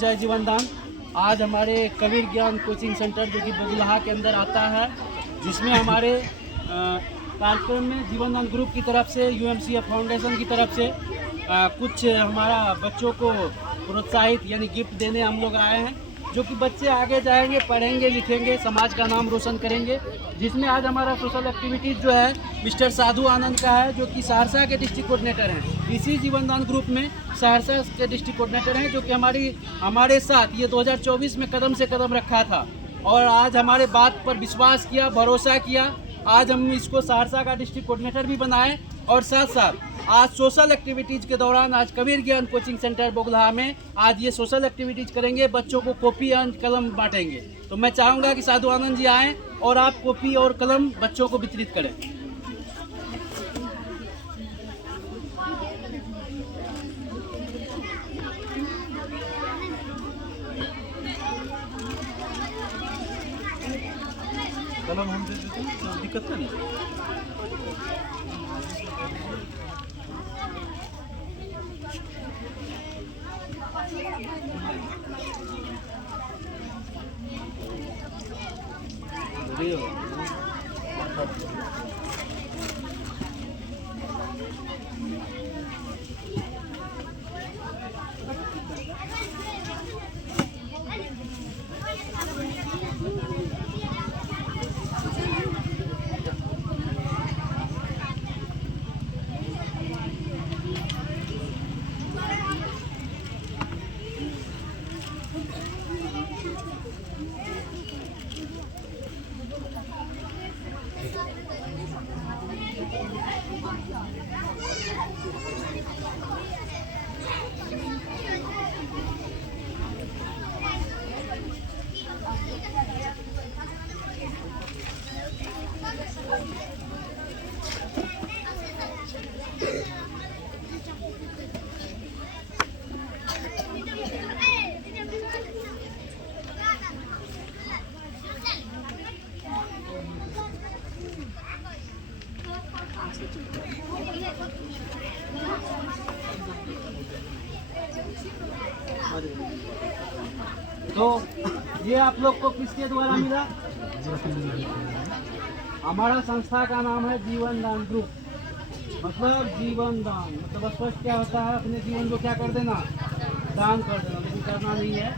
जय जीवन दान। आज हमारे कबीर ज्ञान कोचिंग सेंटर जो कि बगुलाहा के अंदर आता है, जिसमें हमारे कार्यक्रम में जीवन दान ग्रुप की तरफ से, UMCF फाउंडेशन की तरफ से कुछ हमारा बच्चों को प्रोत्साहित यानी गिफ्ट देने हम लोग आए हैं, जो कि बच्चे आगे जाएंगे, पढ़ेंगे, लिखेंगे, समाज का नाम रोशन करेंगे। जिसमें आज हमारा सोशल एक्टिविटीज़ जो है मिस्टर साधु आनंद का है, जो कि सहरसा के डिस्ट्रिक्ट कोऑर्डिनेटर हैं। इसी जीवन दान ग्रुप में सहरसा के डिस्ट्रिक्ट कोऑर्डिनेटर हैं, जो कि हमारे साथ ये 2024 में कदम से कदम रखा था और आज हमारे बात पर विश्वास किया, भरोसा किया। आज हम इसको सहरसा का डिस्ट्रिक्ट कोऑर्डिनेटर भी बनाए और साथ साथ आज सोशल एक्टिविटीज़ के दौरान आज कबीर ज्ञान कोचिंग सेंटर बगुलाहा में आज ये सोशल एक्टिविटीज़ करेंगे, बच्चों को कॉपी और कलम बांटेंगे। तो मैं चाहूँगा कि साधु आनंद जी आएँ और आप कॉपी और कलम बच्चों को वितरित करें। कलम हम दे देते हैं, तो दिक्कत नहीं। तो ये आप लोग को किसके द्वारा मिला? हमारा संस्था का नाम है जीवन दान ग्रुप। मतलब जीवन दान मतलब स्पष्ट क्या होता है? अपने जीवन को क्या कर देना? दान कर देना, लेकिन करना नहीं है।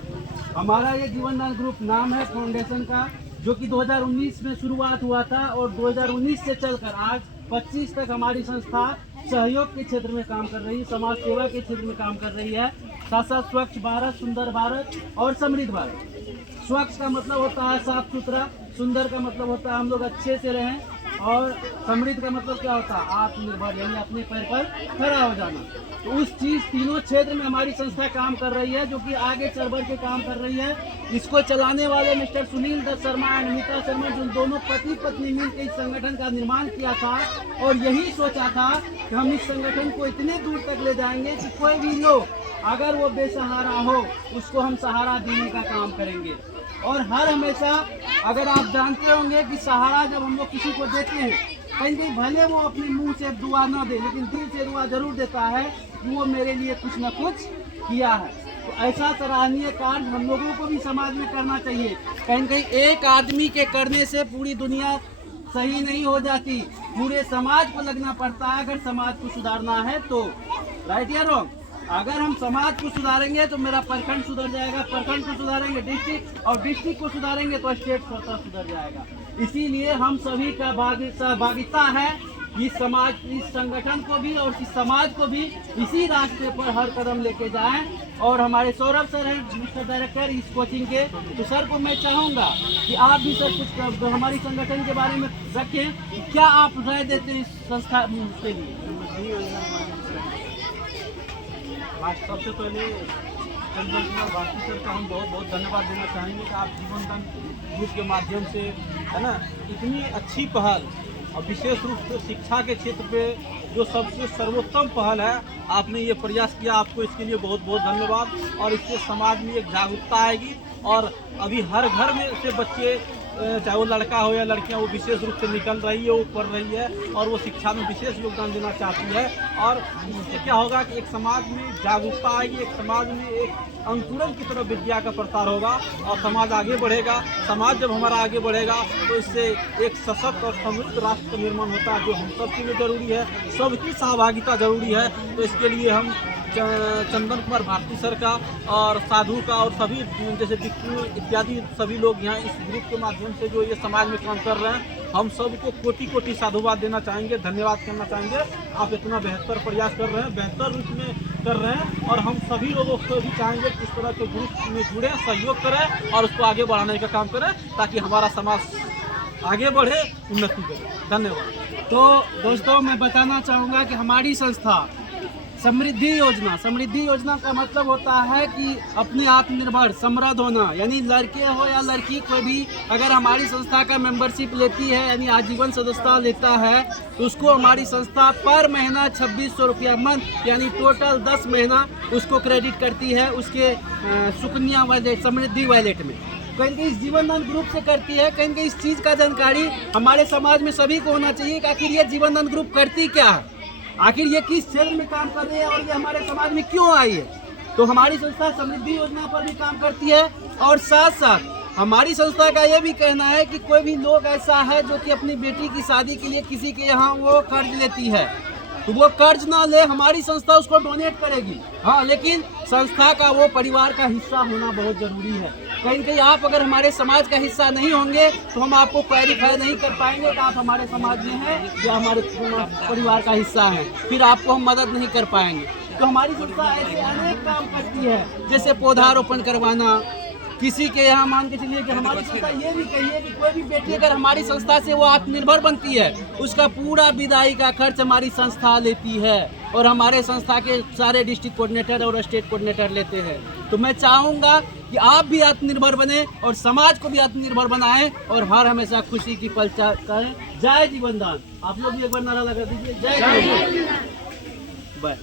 हमारा ये जीवन दान ग्रुप नाम है फाउंडेशन का, जो कि 2019 में शुरुआत हुआ था और 2019 से चलकर आज 25 तक हमारी संस्था सहयोग के क्षेत्र में काम कर रही है, समाज सेवा के क्षेत्र में काम कर रही है। साथ साथ स्वच्छ भारत, सुंदर भारत और समृद्ध भारत। स्वच्छ का मतलब होता है साफ सुथरा, सुंदर का मतलब होता है हम लोग अच्छे से रहें, और समृद्ध का मतलब क्या होता है? आत्मनिर्भर, यानी अपने पैर पर खड़ा हो जाना। तो उस चीज़ तीनों क्षेत्र में हमारी संस्था काम कर रही है, जो कि आगे चल बढ़ के काम कर रही है। इसको चलाने वाले मिस्टर सुनील दत्त शर्मा और अमिता शर्मा, जो दोनों पति पत्नी मिलकर इस संगठन का निर्माण किया था और यही सोचा था कि हम इस संगठन को इतने दूर तक ले जाएंगे कि कोई भी लोग अगर वो बेसहारा हो, उसको हम सहारा देने का काम करेंगे। और हर हमेशा अगर आप जानते होंगे कि सहारा जब हम लोग किसी को देते हैं, कहीं कहीं भले वो अपने मुंह से दुआ न दे, लेकिन दिल से दुआ जरूर देता है कि वो मेरे लिए कुछ न कुछ किया है। तो ऐसा सराहनीय कार्य हम लोगों को भी समाज में करना चाहिए। कहीं कहीं एक आदमी के करने से पूरी दुनिया सही नहीं हो जाती, पूरे समाज को लगना पड़ता है अगर समाज को सुधारना है तो। राइट या रॉन्ग? अगर हम समाज को सुधारेंगे तो मेरा प्रखंड सुधर जाएगा, प्रखंड को सुधारेंगे डिस्ट्रिक्ट, और डिस्ट्रिक्ट को सुधारेंगे तो स्टेट स्वतः सुधर जाएगा। इसीलिए हम सभी का सहभागिता है इस समाज, इस संगठन को भी और इस समाज को भी इसी रास्ते पर हर कदम लेके जाएं। और हमारे सौरभ सर हैं मिस्टर डायरेक्टर इस कोचिंग के, तो सर को मैं चाहूँगा कि आप भी सर कुछ हमारी संगठन के बारे में रखें। क्या आप राय देते हैं इस संस्था के लिए? सबसे पहले चंदन कुमार भारती सर का हम बहुत बहुत धन्यवाद देना चाहेंगे कि आप जीवन दान ग्रुप के माध्यम से, है ना, इतनी अच्छी पहल और विशेष रूप से शिक्षा के क्षेत्र पे जो सबसे सर्वोत्तम पहल है, आपने ये प्रयास किया, आपको इसके लिए बहुत बहुत धन्यवाद। और इससे समाज में एक जागरूकता आएगी और अभी हर घर में से बच्चे चाहे वो लड़का हो या लड़कियां, वो विशेष रूप से निकल रही है, वो पढ़ रही है और वो शिक्षा में विशेष योगदान देना चाहती है। और इससे क्या होगा कि एक समाज में जागरूकता आएगी, एक समाज में एक अंकुरन की तरफ विद्या का प्रसार होगा और समाज आगे बढ़ेगा। समाज जब हमारा आगे बढ़ेगा तो इससे एक सशक्त और समृद्ध राष्ट्र का निर्माण होता है, जो हम सब के लिए जरूरी है। सबकी सहभागिता जरूरी है। तो इसके लिए हम चंदन कुमार भारती सर का और साधु का और सभी जैसे बिक्कू इत्यादि सभी लोग यहाँ इस ग्रुप के माध्यम से जो ये समाज में काम कर रहे हैं, हम सबको कोटि कोटि साधुवाद देना चाहेंगे, धन्यवाद करना चाहेंगे। आप इतना बेहतर प्रयास कर रहे हैं, बेहतर रूप में कर रहे हैं और हम सभी लोगों को भी चाहेंगे कि इस तरह के ग्रुप में जुड़े, सहयोग करें और उसको आगे बढ़ाने का काम करें, ताकि हमारा समाज आगे बढ़े, उन्नति करे। धन्यवाद। तो दोस्तों, मैं बताना चाहूँगा कि हमारी संस्था समृद्धि योजना का मतलब होता है कि अपने आत्मनिर्भर समृद्ध होना, यानी लड़के हो या लड़की, कोई भी अगर हमारी संस्था का मेंबरशिप लेती है यानी आजीवन सदस्यता लेता है तो उसको हमारी संस्था पर महीना 2600 रुपया मंथ, यानी टोटल 10 महीना उसको क्रेडिट करती है उसके सुकन्या वैलेट, समृद्धि वैलेट में। कहीं इस जीवन दान ग्रुप से करती है, कहीं इस चीज़ का जानकारी हमारे समाज में सभी को होना चाहिए कि आखिर ये जीवन दान ग्रुप करती क्या है, आखिर ये किस क्षेत्र में काम कर रही है और ये हमारे समाज में क्यों आई है। तो हमारी संस्था समृद्धि योजना पर भी काम करती है और साथ साथ हमारी संस्था का ये भी कहना है कि कोई भी लोग ऐसा है जो कि अपनी बेटी की शादी के लिए किसी के यहाँ वो कर्ज लेती है, तो वो कर्ज ना ले, हमारी संस्था उसको डोनेट करेगी। हाँ, लेकिन संस्था का वो परिवार का हिस्सा होना बहुत जरूरी है। कहीं आप अगर हमारे समाज का हिस्सा नहीं होंगे तो हम आपको क्लैरिफाई नहीं कर पाएंगे कि आप हमारे समाज में हैं या हमारे परिवार का हिस्सा हैं, फिर आपको हम मदद नहीं कर पाएंगे। तो हमारी संस्था ऐसे अनेक काम करती है, जैसे पौधारोपण करवाना, किसी के यहाँ मान के चलिए कि हमारी संस्था ये भी कहिए कि कोई भी बेटी अगर हमारी संस्था से वो आत्मनिर्भर बनती है, उसका पूरा विदाई का खर्च हमारी संस्था लेती है और हमारे संस्था के सारे डिस्ट्रिक्ट कोऑर्डिनेटर और स्टेट कोऑर्डिनेटर लेते हैं। तो मैं चाहूँगा कि आप भी आत्मनिर्भर बने और समाज को भी आत्मनिर्भर बनाएं और हर हमेशा खुशी की पल करें। जय जीवन दान। आप लोग भी एक बार नारा लगा दीजिए, जय जीवन। बाय।